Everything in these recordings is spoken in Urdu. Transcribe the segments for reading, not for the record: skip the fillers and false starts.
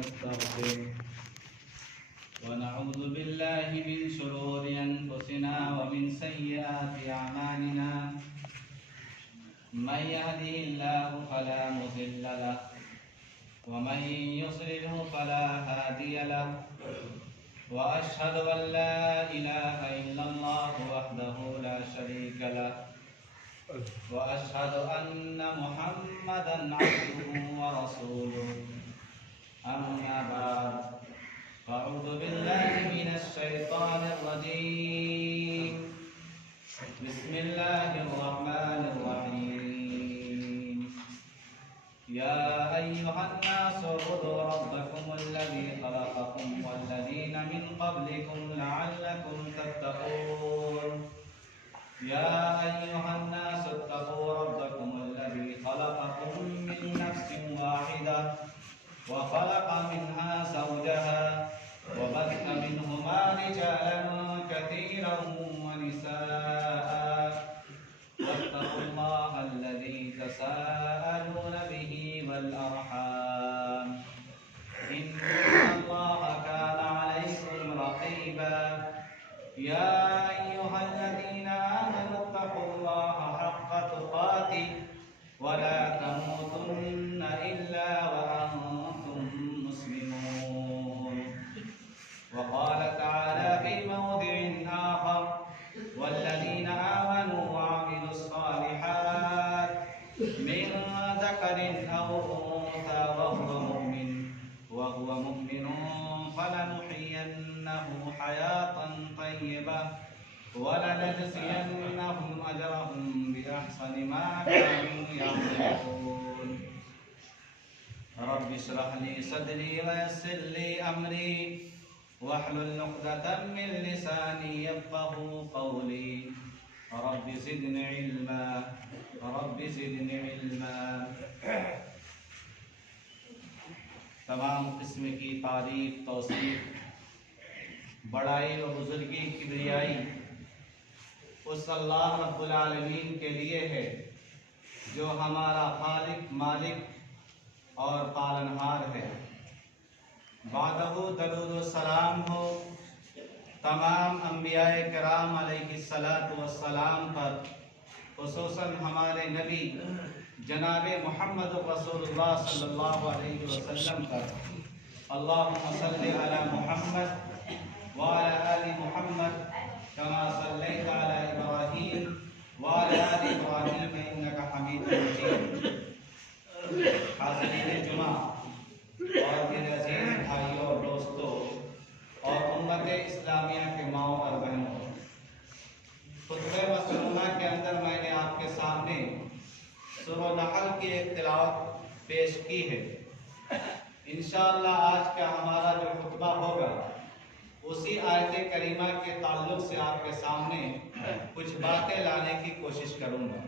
ونستغفره ونعوذ بالله من شرور أنفسنا ومن سيئات أعمالنا من يهده الله فلا مضل له ومن يضلله فلا هادي له وأشهد أن لا إله إلا الله وحده لا شريك له وأشهد أن محمدا عبده ورسوله أما بعد فأعوذ بالله من الشيطان الرجيم بسم الله الرحمن الرحيم يا أيها الناس اعبدوا ربكم الذي خلقكم والذين من قبلكم لعلكم تتقون يا أيها الناس اتقوا ربكم الذي خلقكم من نفس واحدة وخلق منها زوجها وبث منهما رجالا كثيرا ونساء واتقوا الله الذي تساءلون به والأرحام إن الله كان عليكم رقيبا يا أيها الذين آمنوا اتقوا الله حق تقاته ولا تموتن إلا وأنتم مسلمون وقال تعالى في موضع آخر والذين آمنوا وعملوا الصالحات من ذكر أو أنثى وهو مؤمن فلنحيينه حياة طيبة ولنجزينهم أجرهم بأحسن ما كانوا يعملون رب اشرح لي صدري ويسر لي أمري واحلل عقدة من لساني يفقهوا قولي رب زدني علما رب زدني علما تمام قسم کی تعریف توصیف بڑائی و بزرگی کبریائی اس اللہ رب العالمین کے لیے ہے جو ہمارا خالق مالک اور پالنہار ہے۔ بعدہ درود و سلام ہو تمام انبیاء کرام علیہ السلام پر، خصوصاً ہمارے نبی جناب محمد رسول اللہ صلی اللہ علیہ وسلم پر۔ اللہم صلی علی محمد وعلى آل محمد كما صليت على إبراهيم وعلى آل إبراهيم إنك حميد مجيد۔ حاضرین جمعہ اور میرے عزیز بھائیوں اور دوستوں اور امت اسلامیہ کے ماؤں اور بہنوں، خطبہ مسنونہ کے اندر میں نے آپ کے سامنے سورہ نحل کی ایک تلاوت پیش کی ہے۔ انشاءاللہ آج کا ہمارا جو خطبہ ہوگا اسی آیت کریمہ کے تعلق سے آپ کے سامنے کچھ باتیں لانے کی کوشش کروں گا۔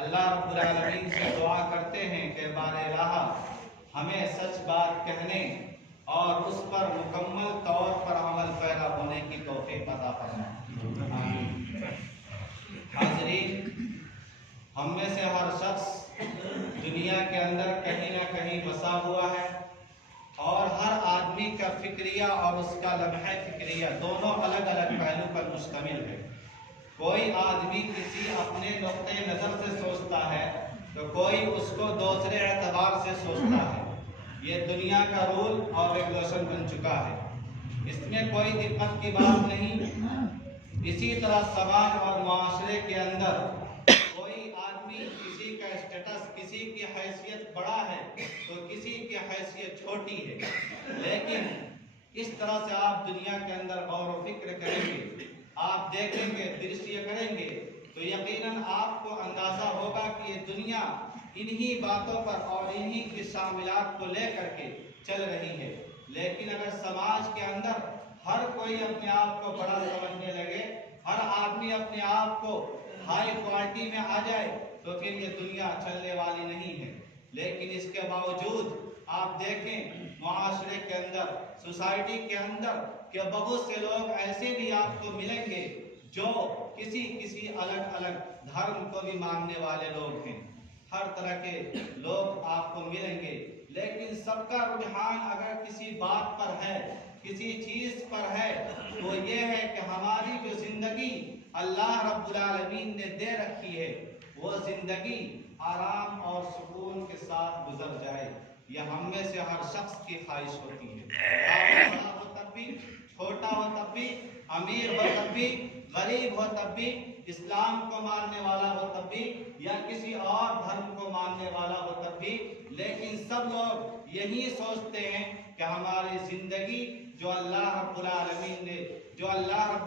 اللہ رب العالمین سے دعا کرتے ہیں کہ بار الہ ہمیں سچ بات کہنے اور اس پر مکمل طور پر عمل پیرا ہونے کی توفیق عطا فرمائے۔ آمین۔ حاضرین، ہم میں سے ہر شخص دنیا کے اندر کہیں نہ کہیں بسا ہوا ہے اور ہر آدمی کا فکریہ اور اس کا لمحہ فکریہ دونوں الگ الگ پہلو پر مشتمل ہے۔ کوئی آدمی کسی اپنے نقطۂ نظر سے سوچتا ہے تو کوئی اس کو دوسرے اعتبار سے سوچتا ہے۔ یہ دنیا کا رول اور ریگولیشن بن چکا ہے، اس میں کوئی دقت کی بات نہیں۔ اسی طرح سماج اور معاشرے کے اندر کوئی آدمی کسی کا اسٹیٹس، کسی کی حیثیت بڑا ہے تو کسی کی حیثیت چھوٹی ہے، لیکن اس طرح سے آپ دنیا کے اندر غور و فکر کریں گے، آپ دیکھیں گے، درشیہ کریں گے تو یقیناً آپ کو اندازہ ہوگا کہ یہ دنیا انہی باتوں پر اور انہی کی شاملات کو لے کر کے چل رہی ہے۔ لیکن اگر سماج کے اندر ہر کوئی اپنے آپ کو بڑا سمجھنے لگے، ہر آدمی اپنے آپ کو ہائی کوالٹی میں آ جائے تو پھر یہ دنیا چلنے والی نہیں ہے۔ لیکن اس کے باوجود آپ دیکھیں معاشرے کے اندر، سوسائٹی کے اندر کہ بہت سے لوگ ایسے بھی آپ کو ملیں گے جو کسی الگ الگ دھرم کو بھی ماننے والے لوگ ہیں۔ ہر طرح کے لوگ آپ کو ملیں گے، لیکن سب کا رجحان اگر کسی بات پر ہے، کسی چیز پر ہے، تو یہ ہے کہ ہماری جو زندگی اللہ رب العالمین نے دے رکھی ہے وہ زندگی آرام اور سکون کے ساتھ گزر جائے۔ یہ ہم میں سے ہر شخص کی خواہش ہوتی ہے، بڑا ہو تب بھی، چھوٹا ہو تب بھی، امیر ہو تب بھی، غریب ہو تب بھی، اسلام کو ماننے والا ہو تب بھی یا کسی اور دھرم کو ماننے والا ہو تب بھی، لیکن سب لوگ یہی سوچتے ہیں کہ ہماری زندگی جو اللہ رب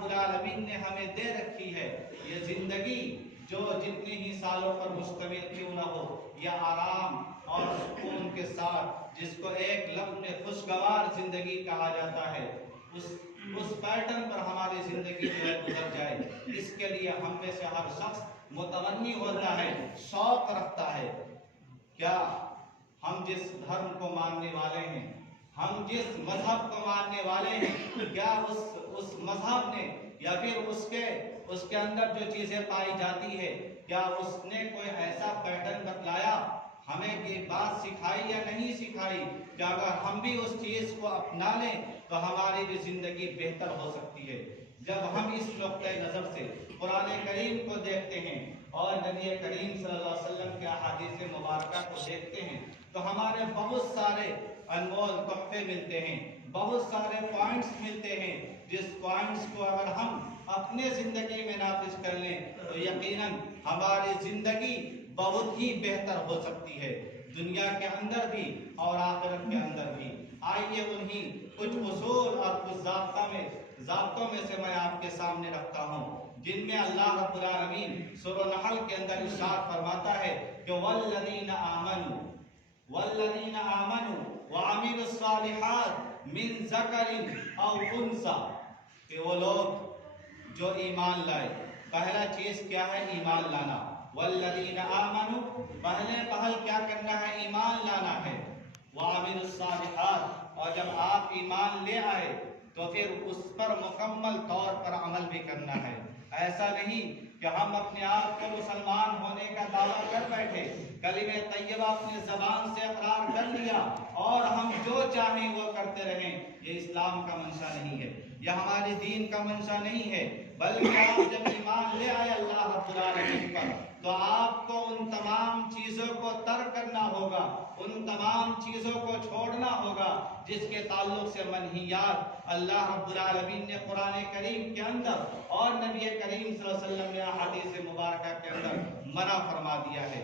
العالمین نے ہمیں دے رکھی ہے، یہ زندگی جو جتنے ہی سالوں پر مشتمل کیوں نہ ہو، یہ آرام اور سکون کے ساتھ، جس کو ایک لفظ میں خوشگوار زندگی کہا جاتا ہے، اس پیٹرن پر ہماری زندگی جو ہے گزر جائے۔ اس کے لیے ہم میں سے ہر شخص متمنی ہوتا ہے، شوق رکھتا ہے، کیا ہم جس دھرم کو ماننے والے ہیں، ہم جس مذہب کو ماننے والے ہیں، کیا اس مذہب نے یا پھر اس کے اندر جو چیزیں پائی جاتی ہے، کیا اس نے کوئی ایسا پیٹرن بتلایا، ہمیں یہ بات سکھائی یا نہیں سکھائی کہ اگر ہم بھی اس چیز کو اپنا لیں تو ہماری بھی زندگی بہتر ہو سکتی ہے۔ جب ہم اس نقطۂ نظر سے قرآن کریم کو دیکھتے ہیں اور نبی کریم صلی اللہ علیہ وسلم کے احادیث مبارکہ کو دیکھتے ہیں تو ہمارے بہت سارے انمول تحفے ملتے ہیں، بہت سارے پوائنٹس ملتے ہیں، جس پوائنٹس کو اگر ہم اپنے زندگی میں نافذ کر لیں تو یقیناً ہماری زندگی بہت ہی بہتر ہو سکتی ہے، دنیا کے اندر بھی اور آخرت کے اندر بھی۔ آئیے انہی کچھ اصول اور کچھ ضابطوں میں سے میں آپ کے سامنے رکھتا ہوں، جن میں اللہ رب العالمین سورہ نحل کے اندر ارشاد فرماتا ہے کہ والذین آمنوا وعملوا الصالحات من ذکر او انثى، کہ وہ لوگ جو ایمان لائے۔ پہلا چیز کیا ہے؟ ایمان لانا۔ والذین آمنوا، پہل کیا کرنا ہے؟ ایمان لانا ہے۔ وعملوا الصالحات، اور جب آپ ایمان لے آئے تو پھر اس پر مکمل طور پر عمل بھی کرنا ہے۔ ایسا نہیں کہ ہم اپنے آپ کو مسلمان ہونے کا دعویٰ کر بیٹھے، کلمہ طیبہ اپنے زبان سے اقرار کر لیا اور ہم جو چاہیں وہ کرتے رہیں، یہ اسلام کا منشا نہیں ہے، یہ ہماری دین کا منشا نہیں ہے، بلکہ آپ جب ایمان لے آئے اللہ رب العالمین پر تو آپ کو ان تمام چیزوں کو ترک کرنا ہوگا، ان تمام چیزوں کو چھوڑنا ہوگا جس کے تعلق سے منہیات اللہ رب العالمین نے قرآن کریم کے اندر اور نبی کریم صلی اللہ علیہ وسلم نے احادیث مبارکہ کے اندر منع فرما دیا ہے۔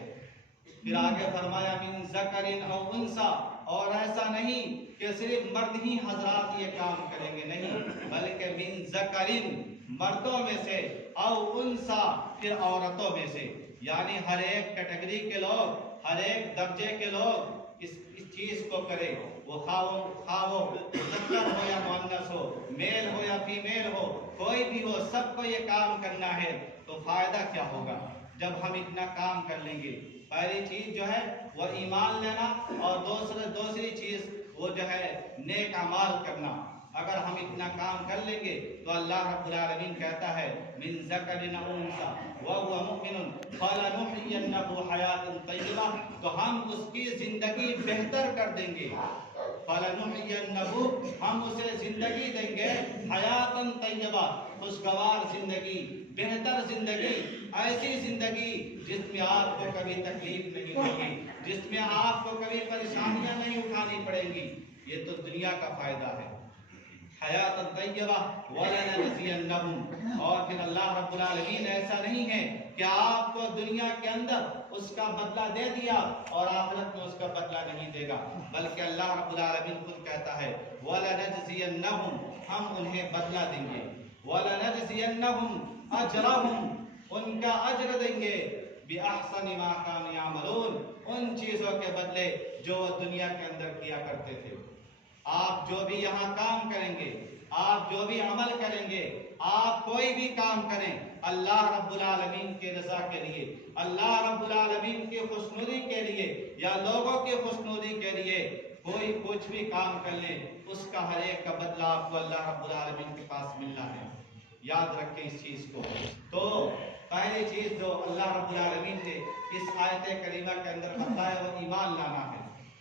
پھر آگے فرمایا من ذکر او انثى، اور ایسا نہیں کہ صرف مرد ہی حضرات یہ کام کریں گے، نہیں، بلکہ من ذکر، مردوں میں سے، او انثى، پھر عورتوں میں سے، یعنی ہر ایک کیٹیگری کے لوگ، ہر ایک درجے کے لوگ اس چیز کو کرے، وہ خواہ ذکر ہو یا مؤنث ہو، میل ہو یا فیمیل ہو، کوئی بھی ہو، سب کو یہ کام کرنا ہے۔ تو فائدہ کیا ہوگا جب ہم اتنا کام کر لیں گے؟ پہلی چیز جو ہے وہ ایمان لینا، اور دوسری چیز وہ جو ہے نیک اعمال کرنا۔ اگر ہم اتنا کام کر لیں گے تو اللہ رب العالمین کہتا ہے من ذکر او انثى وهو مؤمن فلنحيينه حیاۃ طیبہ، تو ہم اس کی زندگی بہتر کر دیں گے، فلنحيينه، ہم اسے زندگی دیں گے، حیاۃ طیبہ، خوشگوار زندگی، بہتر زندگی، ایسی زندگی جس میں آپ کو کبھی تکلیف نہیں ہوگی، جس میں آپ کو کبھی پریشانیاں نہیں اٹھانی پڑیں گی۔ یہ تو دنیا کا فائدہ ہے، حیات طیبہ ولنجزینہم، اور پھر اللہ رب العالمین ایسا نہیں ہے کہ آپ کو دنیا کے اندر اس کا بدلہ دے دیا اور آخرت میں اس کا بدلہ نہیں دے گا، بلکہ اللہ رب العالمین خود کہتا ہے ولنجزینہم، ہم انہیں بدلہ دیں گے، ولنجزینہم اجرہم، ان کا اجر دیں گے، بِأَحْسَنِ مَا كَانُوا يَعْمَلُونَ، ان چیزوں کے بدلے جو وہ دنیا کے اندر کیا کرتے تھے۔ آپ جو بھی یہاں کام کریں گے، آپ جو بھی عمل کریں گے، آپ کوئی بھی کام کریں اللہ رب العالمین کی رضا کے لیے، اللہ رب العالمین کی خوشنودی کے لیے یا لوگوں کی خوشنودی کے لیے، کوئی کچھ بھی کام کر لیں، اس کا ہر ایک کا بدلہ آپ کو اللہ رب العالمین کے پاس ملنا ہے۔ یاد رکھیں اس چیز کو۔ تو پہلی چیز جو اللہ رب العالمین نے اس آیت کریمہ کے اندر بتایا وہ ایمان لانا ہے۔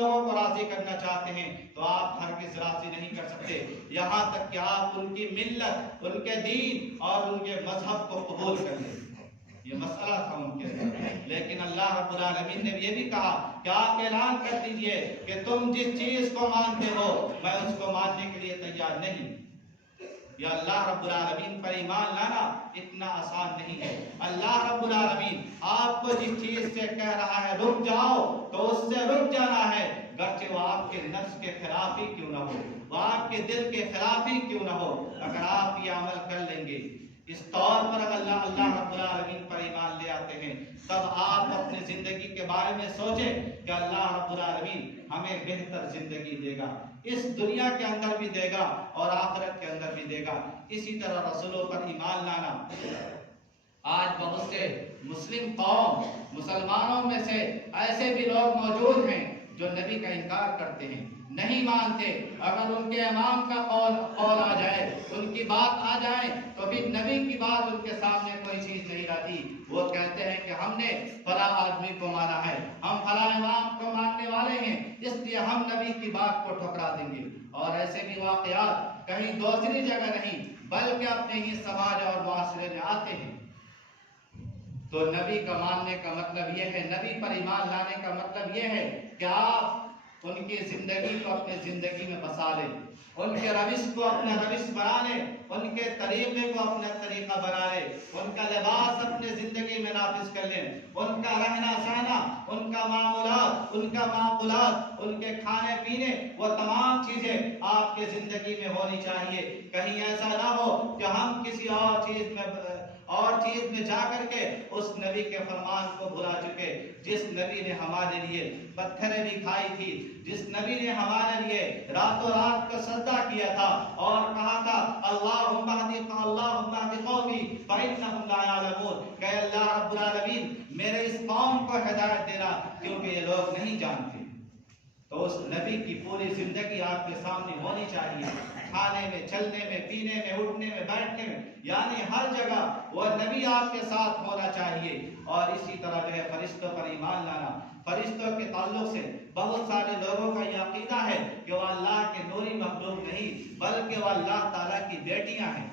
لوگوں کو راضی کرنا چاہتے ہیں تو آپ ہرگز راضی نہیں کر سکتے یہاں تک کہ آپ ان کی ملت، ان کے دین اور ان کے مذہب کو قبول کر لیں۔ یہ مسئلہ تھا ان کے اندر، لیکن اللہ رب العالمین نے یہ بھی کہا کہ آپ اعلان کر دیجئے کہ تم جس چیز کو مانتے ہو میں اس کو ماننے کے لیے تیار نہیں۔ یا اللہ رب العالمین پر ایمان لانا اتنا آسان نہیں ہے۔ اللہ رب العالمین آپ کو جس چیز سے کہہ رہا ہے رک جاؤ تو اس سے رک جانا ہے، گرچہ وہ آپ کے نفس کے خلاف ہی کیوں نہ ہو، وہ آپ کے دل کے خلاف ہی کیوں نہ ہو۔ اگر آپ یہ عمل کر لیں گے اس طور پر، اگر اللہ رب العالمین پر ایمان لے آتے ہیں، تب آپ اپنی زندگی کے بارے میں سوچیں کہ اللہ رب العالمین ہمیں بہتر زندگی دے گا، اس دنیا کے اندر بھی دے گا اور آخرت کے اندر بھی دے گا۔ اسی طرح رسولوں پر ایمان لانا، آج بہت سے مسلم قوم، مسلمانوں میں سے ایسے بھی لوگ موجود ہیں جو نبی کا انکار کرتے ہیں، نہیں مانتے۔ اگر ان کے امام کا قول آ جائے، ان کی بات آ جائے تو بھی نبی کی بات ان کے سامنے کوئی چیز نہیں رہتی۔ وہ کہتے ہیں کہ ہم نے فلاں آدمی کو مانا ہے، ہم فلاں امام کو ماننے والے ہیں، اس لیے ہم نبی کی بات کو ٹھکرا دیں گے۔ اور ایسے بھی واقعات کہیں دوسری جگہ نہیں بلکہ اپنے ہی سماج اور معاشرے میں آتے ہیں۔ تو نبی کا ماننے کا مطلب یہ ہے، نبی پر ایمان لانے کا مطلب یہ ہے کہ آپ ان کی زندگی کو اپنے زندگی میں بسا لیں، ان کے روش کو اپنا روش بنا لیں، ان کے طریقے کو اپنا طریقہ بنا لیں، ان کا لباس اپنے زندگی میں نافذ کر لیں، ان کا رہنا سہنا، ان کا معمولات، ان کا معقولات، ان کے کھانے پینے، وہ تمام چیزیں آپ کے زندگی میں ہونی چاہیے۔ کہیں ایسا نہ ہو کہ ہم کسی اور چیز میں جا کر کے اس نبی کے فرمان کو بھلا چکے، جس نبی نے ہمارے لیے پتھریں بھی کھائی تھی، جس نبی نے ہمارے لیے راتوں رات کو سجدہ کیا تھا اور کہا تھا اللہم اہد قومی فإنہم لا یعلمون، کہ اللہ رب العالمین میرے اس قوم کو ہدایت دینا کیونکہ یہ لوگ نہیں جانتے۔ تو اس نبی کی پوری زندگی آپ کے سامنے ہونی چاہیے، کھانے میں، چلنے میں، پینے میں، اٹھنے میں، بیٹھنے میں، یعنی ہر جگہ وہ نبی آپ کے ساتھ ہونا چاہیے۔ اور اسی طرح جو ہے فرشتوں پر ایمان لانا، فرشتوں کے تعلق سے بہت سارے لوگوں کا یہ عقیدہ ہے کہ وہ اللہ کے نوری مخلوق نہیں بلکہ وہ اللہ تعالیٰ کی بیٹیاں ہیں۔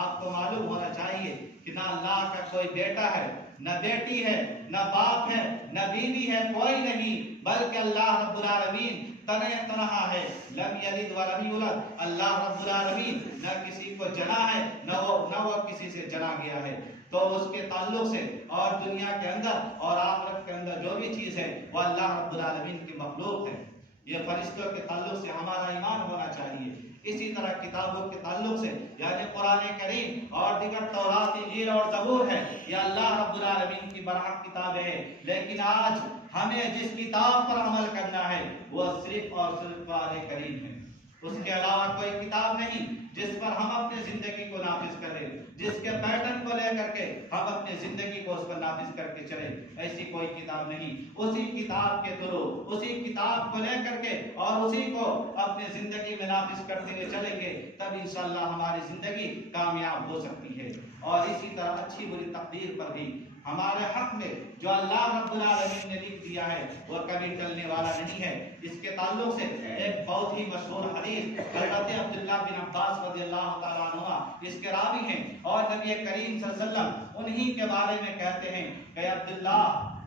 آپ کو معلوم ہونا چاہیے کہ نہ اللہ کا کوئی بیٹا ہے، نہ بیٹی ہے، نہ باپ ہے، نہ بیوی ہے، کوئی نہیں، بلکہ اللہ رب العالمین تنہا ہے، لم یلد ولم یولد۔ اللہ رب العالمین نہ کسی کو جنا ہے، نہ وہ کسی سے جنا گیا ہے۔ تو اس کے تعلق سے اور دنیا کے اندر اور آخرت کے اندر جو بھی چیز ہے وہ اللہ رب العالمین کی مخلوق ہے۔ یہ فرشتوں کے تعلق سے ہمارا ایمان ہونا چاہیے۔ اسی طرح کتابوں کے تعلق سے یعنی قرآن کریم اور دیگر تورات، انجیل اور زبور ہے، یہ اللہ رب العالمین کی برحق کتابیں ہیں، لیکن آج ہمیں جس کتاب پر عمل کرنا ہے وہ صرف اور صرف قرآن کریم ہے۔ اس کے علاوہ کوئی کتاب نہیں جس پر ہم اپنی زندگی کو نافذ کریں، جس کے پیٹرن کو لے کر کے ہم اپنی زندگی کو اس پر نافذ کر کے چلیں، ایسی کوئی کتاب نہیں۔ اسی کتاب کے تھرو، اسی کتاب کو لے کر کے اور اسی کو اپنی زندگی میں نافذ کرتے ہوئے چلیں گے، تب انشاءاللہ ہماری زندگی کامیاب ہو سکتی ہے۔ اور اسی طرح اچھی بری تقدیر پر بھی ہمارے حق میں جو اللہ رب العالمین نے لکھ دیا ہے وہ کبھی ٹلنے والا نہیں ہے۔ اس کے تعلق سے ایک بہت ہی مشہور حدیث حضرت عبداللہ بن عباس رضی اللہ تعالیٰ عنہ اس کے راوی ہیں، اور نبی کریم صلی اللہ علیہ وسلم انہی کے بارے میں کہتے ہیں کہ عبداللہ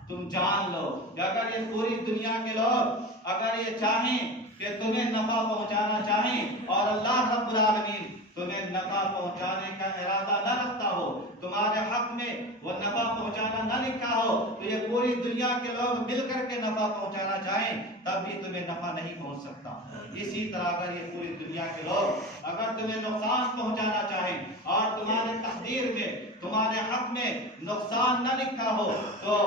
تم جان لو کہ اگر یہ پوری دنیا کے لوگ اگر یہ چاہیں کہ تمہیں نفع پہنچانا چاہیں اور اللہ رب العالمین تمہیں نفع پہنچانے کا ارادہ نہ رکھتا ہو، تمہارے حق میں وہ نفع پہنچانا نہ لکھا ہو، تو یہ پوری دنیا کے لوگ مل کر کے نفع پہنچانا چاہیں تب بھی تمہیں نفع نہیں پہنچ سکتا۔ اسی طرح اگر یہ پوری دنیا کے لوگ اگر تمہیں نقصان پہنچانا چاہیں اور تمہارے تقدیر میں تمہارے حق میں نقصان نہ لکھا ہو تو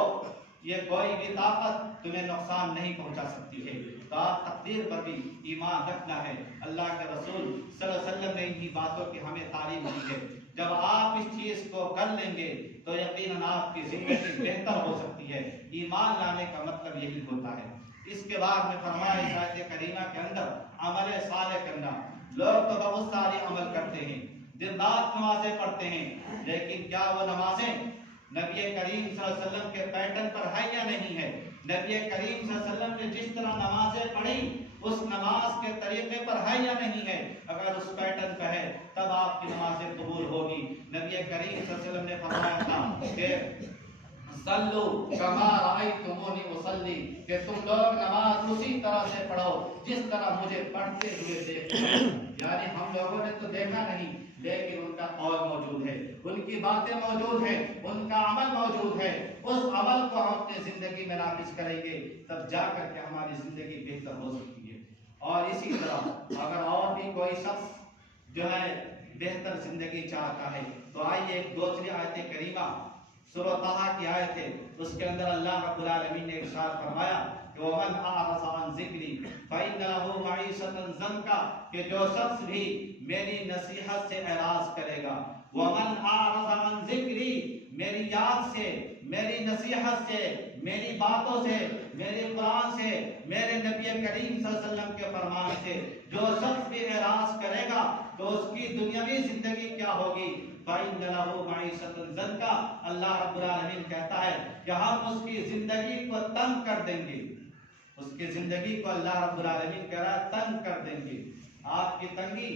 یہ کوئی بھی طاقت تمہیں نقصان نہیں پہنچا سکتی ہے۔ تو آپ تقدیر پر بھی ایمان رکھنا ہے۔ اللہ کے رسول صلی اللہ علیہ وسلم نے انہی باتوں کی ہمیں تعلیم دی ہے۔ جب آپ اس چیز کو کر لیں گے تو یقیناً آپ کی زندگی بہتر ہو سکتی ہے۔ ایمان لانے کا مطلب یہی ہوتا ہے۔ اس کے بعد میں فرمایا اس آیت کریمہ کے اندر عمل صالح کرنا۔ لوگ تو بہت سارے عمل کرتے ہیں، دن رات نمازیں پڑھتے ہیں، لیکن کیا وہ نمازیں نبی کریم صلی اللہ علیہ وسلم کے پیٹرن پر ہے یا نہیں ہے؟ نبی کریم صلی اللہ علیہ وسلم نے جس طرح نمازیں پڑھی اس نماز کے طریقے پر ہے یا نہیں ہے؟ اگر اس پیٹرن پہ ہے تب آپ کی نمازیں قبول ہوگی۔ نبی کریم صلی اللہ علیہ وسلم نے فرمایا تھا کہ صلو کما رأیتمونی اصلی، کہ تم لوگ نماز اسی طرح سے پڑھو جس طرح مجھے پڑھتے ہوئے دیکھتے ہیں۔ یعنی ہم لوگوں نے تو دیکھا نہیں، لیکن ان کا قول موجود ہے، ان کی باتیں موجود ہیں، ان کا عمل موجود ہے۔ اس عمل کو ہم اپنے زندگی میں نافذ کریں گے تب جا کر کے ہماری زندگی بہتر ہو سکتی ہے۔ اور اسی طرح اگر اور بھی کوئی شخص جو ہے بہتر زندگی چاہتا ہے تو آئیے ایک دوسری آیت کریمہ سورہ طٰہٰ کی آیت ہے، اس کے اندر اللہ رب العالمین نے ارشاد فرمایا کہ وَمَنْ أَعْرَضَ عَنْ ذِكْرِي فَإِنَّ لَهُ مَعِيشَةً ضَنْكًا، کہ جو شخص بھی میری نصیحت سے اعراض کرے گا، وَمَنْ أَعْرَضَ عَنْ ذِكْرِي، میری یاد سے، میری نصیحت سے، میری باتوں سے، میرے قرآن سے، میرے نبی کریم صلی اللہ علیہ وسلم کے فرمان سے جو شخص بھی اعراض کرے گا تو اس کی دنیاوی زندگی کیا ہوگی؟ فَإِنَّ لَهُ مَعِيشَةً ضَنْكًا، اللہ رب العالمین کہتا ہے کہ ہم اس کی زندگی کو تنگ کر دیں گے۔ اس کی زندگی کو اللہ رب العالمین کہہ رہا ہے تنگ کر دیں گے۔ آپ کی تنگی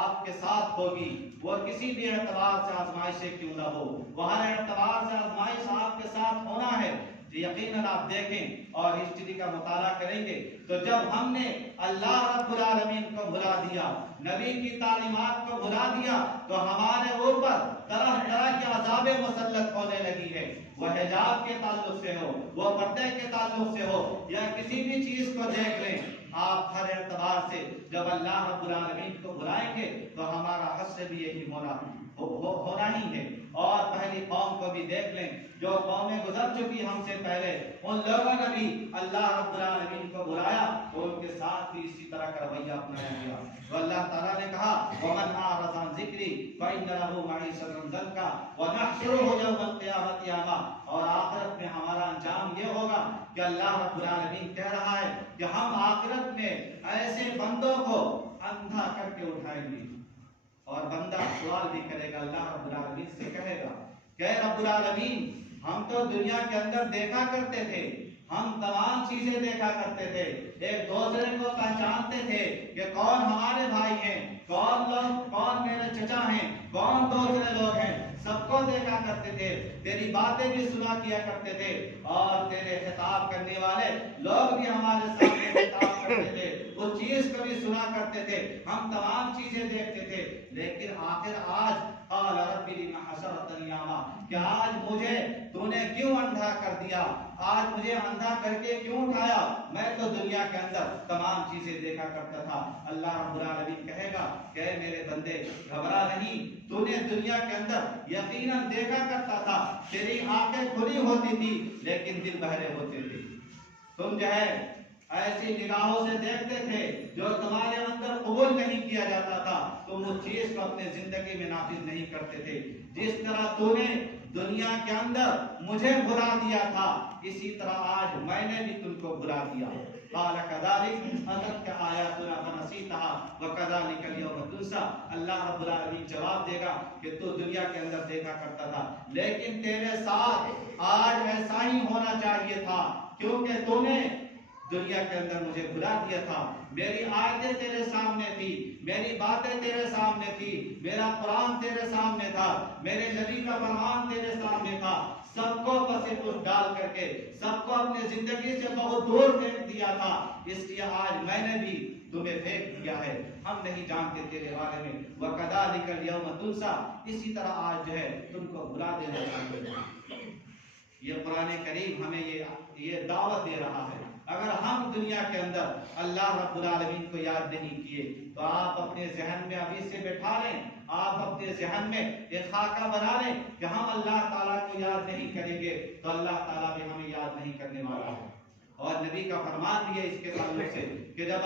آپ کے ساتھ ہوگی، وہ کسی بھی اعتبار سے آزمائش سے کیوں نہ ہو، وہ ہر اعتبار سے آزمائش آپ کے ساتھ ہونا ہے۔ یقیناً آپ دیکھیں اور ہسٹری کا مطالعہ کریں گے تو جب ہم نے اللہ رب العالمین کو بھلا دیا، نبی کی تعلیمات کو بھلا دیا تو ہمارے اوپر طرح طرح کی عذابیں مسلط ہونے لگی ہے۔ وہ حجاب کے تعلق سے ہو، وہ پردے کے تعلق سے ہو، یا کسی بھی چیز کو دیکھ لیں، آپ ہر اعتبار سے جب اللہ رب العالمین کو بلائیں گے تو ہمارا حشر بھی یہی ہونا ہی ہے۔ اور پہلی قوم کو بھی دیکھ لیں، جو قومیں گزر چکی ہم سے پہلے، ان لوگوں نے بھی اللہ رب العالمین کو بلایا تو ان کے ساتھ بھی اسی طرح کا رویہ اپنایا گیا۔ تو اللہ تعالیٰ نے کہا وَمَنْ أَعْرَضَ عَنْ ذِكْرِي فَإِنَّ لَهُ مَعِيشَةً ضَنْكًا وَنَحْشُرُهُ يَوْمَ الْقِيَامَةِ أَعْمَىٰ، اور آخرت میں ہمارا انجام یہ ہوگا کہ اللہ رب العالمین کہہ رہا ہے کہ ہم آخرت میں ایسے بندوں کو اندھا کر کے اٹھائیں گے، اور بندہ سوال بھی کرے گا، اللہ رب العالمین سے کہے گا کہ اے رب العالمین، ہم تو دنیا کے اندر دیکھا کرتے تھے، ہم تمام چیزیں دیکھا کرتے تھے، ایک دوسرے کو پہچانتے تھے کہ کون ہمارے بھائی ہیں، کون میرے چچا ہیں، کون دوسرے لوگ ہیں، سب کو دیکھا کرتے تھے، تیری باتیں بھی سنا کیا کرتے تھے، اور تیرے خطاب کرنے والے لوگ بھی ہمارے سامنے خطاب کرتے تھے، اس چیز کو بھی سنا کرتے تھے، ہم تمام چیزیں دیکھتے تھے، لیکن آخر آج قال رب لم حشرتنی اعمی، کہ آج مجھے تو نے کیوں اندھا کر دیا، آج مجھے اندھا کر کے کیوں اٹھایا، میں تو دنیا کے اندر تمام چیزیں دیکھا کرتا تھا۔ اللہ رب العالمین کہے گا کہ اے میرے بندے گھبرا نہیں، تو نے دنیا کے اندر یقیناً دیکھا کرتا تھا، تیری آنکھیں کھلی ہوتی تھی لیکن دل بہرے ہوتے تھے، تم جو ہے ایسی نگاہوں سے دیکھتے تھے جو تمہارے اندر قبول نہیں کیا جاتا تھا، تم اس چیز کو اپنے زندگی میں نافذ نہیں کرتے تھے۔ جس طرح تو نے دنیا کے اندر مجھے بھلا دیا تھا، اسی طرح آج میں نے بھی تم کو بھلا دیا۔ قال كذلك أتتك آياتنا فنسيتها وكذلك اليوم تنسى، اللہ رب العالمین جواب دے گا کہ تو دنیا کے اندر دیکھا کرتا تھا، لیکن تیرے ساتھ آج ایسا ہی ہونا چاہیے تھا، کیونکہ تو نے دنیا کے اندر مجھے بھلا دیا تھا، میری آیتیں تیرے سامنے تھی، میری باتیں تیرے سامنے تھی، میرا قرآن تیرے سامنے تھا، میرے نبی کا فرمان تیرے سامنے تھا، سب کو پسے پس ڈال کر کے سب کو اپنے زندگی سے بہت دور پھینک دیا تھا، اس لیے آج میں نے بھی تمہیں پھینک دیا ہے، ہم نہیں جانتے تیرے بارے میں۔ وَكَذَلِكَ الْيَوْمَ تُنسَى، اسی طرح آج جو ہے تم کو بھلا دینا چاہیے۔ یہ قرآن کریم ہمیں یہ دعوت دے رہا ہے، اگر ہم دنیا کے اندر اللہ رب العالمین کو یاد نہیں کیے تو آپ اپنے ذہن میں ابھی سے بٹھا لیں، آپ اپنے ذہن میں ایک خاکہ بنا لیں کہ ہم اللہ تعالیٰ کو یاد نہیں کریں گے تو اللہ تعالیٰ بھی ہمیں یاد نہیں کرنے والا ہے۔ اور نبی کا فرمان بھی ہے اس کے تعلق سے کہ جب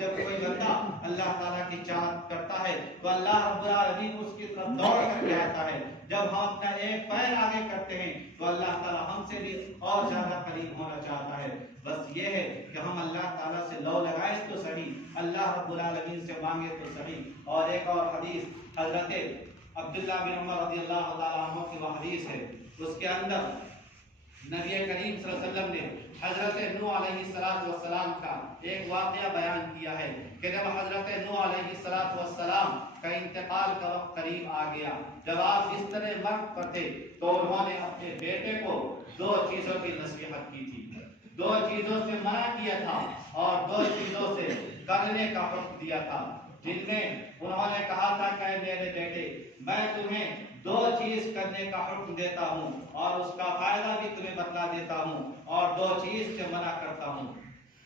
جب کوئی بندہ اللہ تعالیٰ کی چاہت کرتا ہے تو اللہ رب العالمین اس کی طرف دوڑ کر کے آتا ہے، جب ہم اپنا ایک پیر آگے کرتے ہیں تو اللہ تعالیٰ ہم سے بھی اور زیادہ قریب ہونا چاہتا ہے۔ بس یہ ہے کہ ہم اللہ تعالیٰ سے لو لگائیں تو صحیح، اللہ رب العالمین سے مانگے تو صحیح۔ اور ایک اور حدیث حضرت عبداللہ بن عمر رضی اللہ تعالیٰ عنہ کی وہ حدیث ہے، اس کے اندر نبی کریم صلی اللہ علیہ وسلم نے حضرت نوح علیہ السلام کا ایک واقعہ بیان کیا ہے کہ جب حضرت نوح علیہ السلام کا انتقال کا وقت قریب آ گیا، جب آپ اس طرح مرگ پر تھے، تو انہوں نے اپنے بیٹے کو دو چیزوں کی نصیحت کی تھی، دو چیزوں سے منع کیا تھا اور دو چیزوں سے کرنے کا حکم دیا تھا، جن میں انہوں نے کہا تھا کہ میرے بیٹے، میں تمہیں دو چیز کرنے کا حکم دیتا ہوں اور اس کا فائدہ بھی تمہیں بتلا دیتا ہوں اور دو چیز سے منع کرتا ہوں۔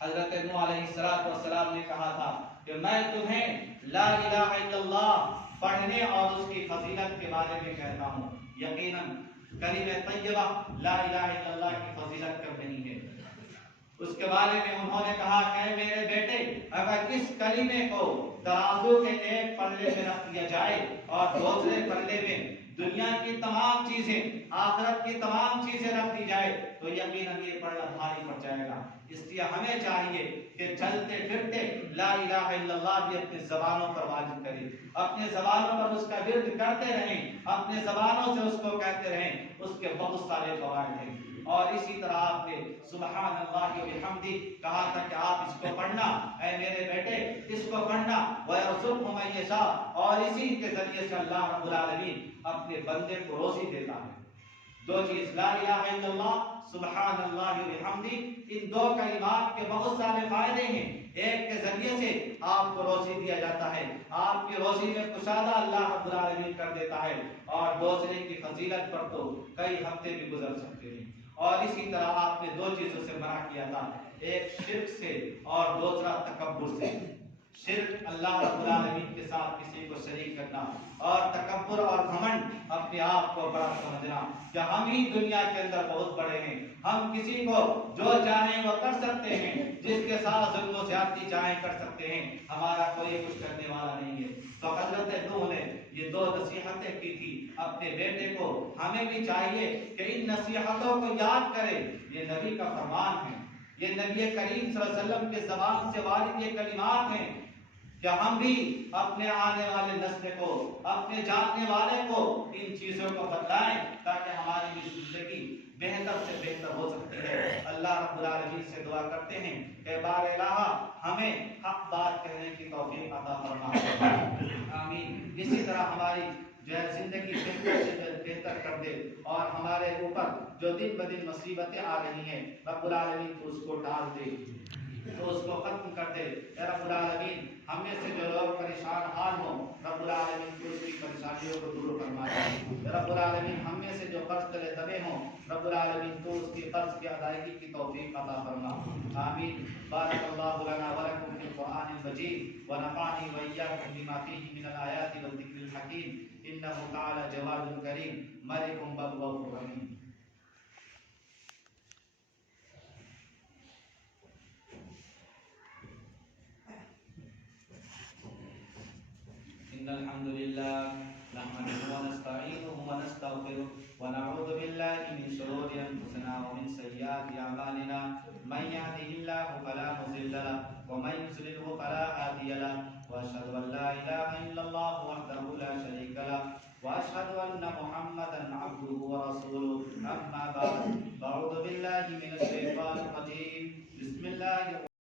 حضرت نوح علیہ السلام نے کہا تھا کہ میں تمہیں لا الہ الا اللہ پڑھنے اور اس کی فضیلت کے بارے میں کہتا ہوں۔ یقیناً کلمہ طیبہ لا الہ الا اللہ کی فضیلت کم نہیں ہے۔ اس کے بارے میں انہوں نے کہا کہ میرے بیٹے، اگر اس کلمے کو ترازو کے ایک پلے میں رکھ دیا جائے اور دوسرے پلے میں دنیا کی تمام چیزیں، آخرت کی تمام چیزیں رکھ دی جائے تو یقیناً یہ پڑھنا بھاری پڑ جائے گا۔ اس لیے ہمیں چاہیے کہ چلتے پھرتے لا الہ الا اللہ بھی اپنے زبانوں پر واجب کریں، اپنے زبانوں پر اس کا ورد کرتے رہیں، اپنے زبانوں سے اس کو کہتے رہیں، اس کے بہت سارے فوائد ہیں۔ اور اسی طرح آپ نے سبحان اللہ و بحمدہ کہا تھا کہ آپ اس کو پڑھنا، اے میرے بیٹے اس کو پڑھنا، وَيَرْزُقْهُ مَن يَشَاءُ، اور اسی کے ذریعے سے اللہ رب العالمین اپنے بندے کو روزی دیتا ہے۔ دو چیز، لا الہ الا اللہ، سبحان اللہ و بحمدہ، ان دو کلمات کے بہت سارے فائدے ہیں۔ ایک کے ذریعے سے آپ کو روزی دیا جاتا ہے، آپ کی روزی میں کشادہ اللہ رب العالمین کر دیتا ہے، اور دوسرے کی فضیلت پر تو کئی ہفتے بھی گزر سکتے ہیں۔ اور اسی طرح آپ نے دو چیزوں سے منع کیا تھا، ایک شرک سے اور دوسرا تکبر سے۔ شرک اللہ رب العالمین کے ساتھ کسی کو شریک کرنا، اور تکبر اور گھمنڈ اپنے آپ کو بڑا سمجھنا کہ ہم ہی دنیا کے اندر بہت بڑے ہیں، ہم کسی کو جو چاہیں وہ کر سکتے ہیں، جس کے ساتھ ظلم و زیادتی چاہیں کر سکتے ہیں، ہمارا کوئی کچھ کرنے والا نہیں ہے۔ تو حضرت نوح نے یہ دو نصیحتیں کی تھی اپنے بیٹے کو، ہمیں بھی چاہیے کہ ان نصیحتوں کو یاد کریں۔ یہ نبی کا فرمان ہے، یہ نبی کریم صلی اللہ علیہ وسلم کے زبان سے وارد یہ کلمات ہیں کہ ہم بھی اپنے آنے والے نسل کو، اپنے جاننے والے کو ان چیزوں کو بتلائیں تاکہ ہماری بھی زندگی بہتر سے بہتر ہو سکتی ہے۔ اللہ رب العالمین سے دعا کرتے ہیں کہ بار الہ ہمیں حق بات کہنے کی توفیق عطا فرما، آمین۔ اسی طرح ہماری جو ہے زندگی بہتر سے بہتر کر دے، اور ہمارے اوپر جو دن بدن مصیبتیں آ رہی ہیں رب العالمین تو اس کو ڈال دے، تو اس کو ختم کر دے۔ اے رب العالمین ہم میں سے جو لوگ پریشان حال ہوں، رب العالمین تو اس کی پریشانیوں کو دور فرما دے۔ رب العالمین ہم میں سے جو قرض تلے دبے ہوں، رب العالمین تو اس کی قرض کی ادائیگی کی توفیق عطا فرما، آمین۔ بارک اللہ لنا ولکم فی القرآن المجید ونفعنی وإیاکم بما فیہ من الآیات والذکر الحکیم، انہ تعالی جواد کریم ملک بر رحیم۔ إن الحمد لله نحمده ونستعينه ونستغفره ونعوذ بالله من شرور أنفسنا ومن سيئات أعمالنا، من يهده الله فلا مضل له ومن يضلل فلا هادي له، وأشهد أن لا إله إلا الله وحده لا شريك له، وأشهد